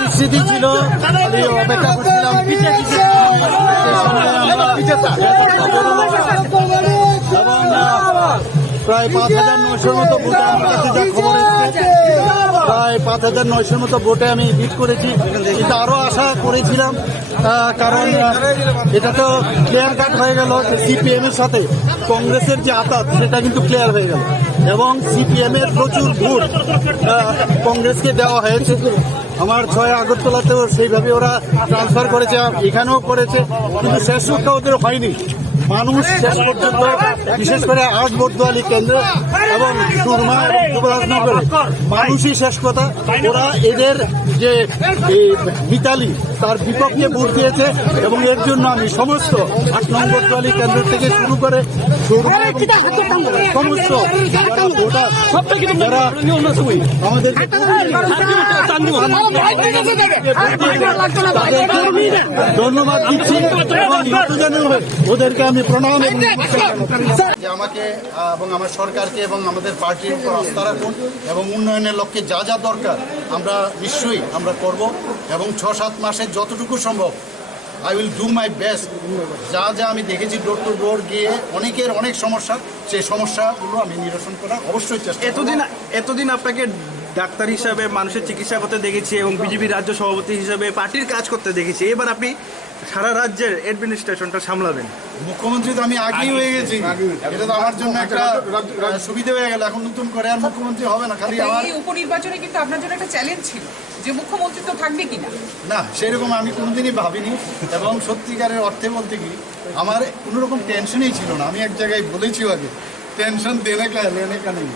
নিশ্চিতই ছিল, অপেক্ষা করছিলাম এবং প্রায় 5,900 মতো ভোটে আমার কাছে যা খবর এসেছে, প্রায় 5,900 মতো ভোটে আমি লিড করেছি। কিন্তু আরও আশা করেছিলাম, কারণ এটা তো ক্লিয়ার কাট হয়ে গেল যে সিপিএম এর সাথে কংগ্রেসের যে আঁতাত সেটা কিন্তু ক্লিয়ার হয়ে গেল এবং সিপিএম এর প্রচুর ভোট কংগ্রেসকে দেওয়া হয়েছে। আমার 6 আগরতলাতেও সেইভাবে ওরা ট্রান্সফার করেছে, এখানেও করেছে, কিন্তু শেষ রক্ষা ওদের হয়নি। মানুষ শেষ পর্যন্ত বিশেষ করে আট-বরদোয়ালি কেন্দ্র এবং সুরমা এবং যুবরাজনগরে মানুষই শেষ কথা। ওরা এদের যে মিতালি তার বিপক্ষে ভোট দিয়েছে এবং এর জন্য আমি সমস্ত 8 নং বরদোয়ালি কেন্দ্র থেকে শুরু করে সুরমা সমস্ত ভোটার যারা আমাদের ধন্যবাদ দিচ্ছি এবং ওদেরকে আমি প্রণাম যে আমাকে এবং আমার সরকারকে এবং আমাদের পার্টির উপর আস্থা রাখুন এবং উন্নয়নের লক্ষ্যে যা যা দরকার আমরা নিশ্চয়ই আমরা করব এবং 6-7 মাসে যতটুকু সম্ভব I will do my best. যা যা আমি দেখেছি ডোর টু ডোর গিয়ে অনেকের অনেক সমস্যা, সেই সমস্যাগুলো আমি নিরসন করার অবশ্যই চেষ্টা। এতদিন আপনাকে ডাক্তার হিসাবে মানুষের চিকিৎসা করতে দেখেছি এবং বিজেপি রাজ্য সভাপতি হিসাবে পার্টির কাজ করতে দেখেছি। এবার আপনি সারা রাজ্যের অ্যাডমিনিস্ট্রেশনটা সামলাবেন। মুখ্যমন্ত্রী তো আমি আগেই হয়ে গেছি, এটা তো আমার জন্য একটা সুবিধা হয়ে গেল। এখন নতুন করে আর মুখ্যমন্ত্রী হবে না, খালি আমার উপনির্বাচনে কিন্তু আপনার জন্য একটা চ্যালেঞ্জ ছিল যে মুখ্যমন্ত্রী তো থাকবে কিনা। না, সেরকম আমি কোনোদিনই ভাবিনি এবং সত্যিকারের অর্থে বলতে কি আমার কোনো রকম টেনশনই ছিল না। আমি এক জায়গায় বলেছি আগে, টেনশন দেনে কা নেই।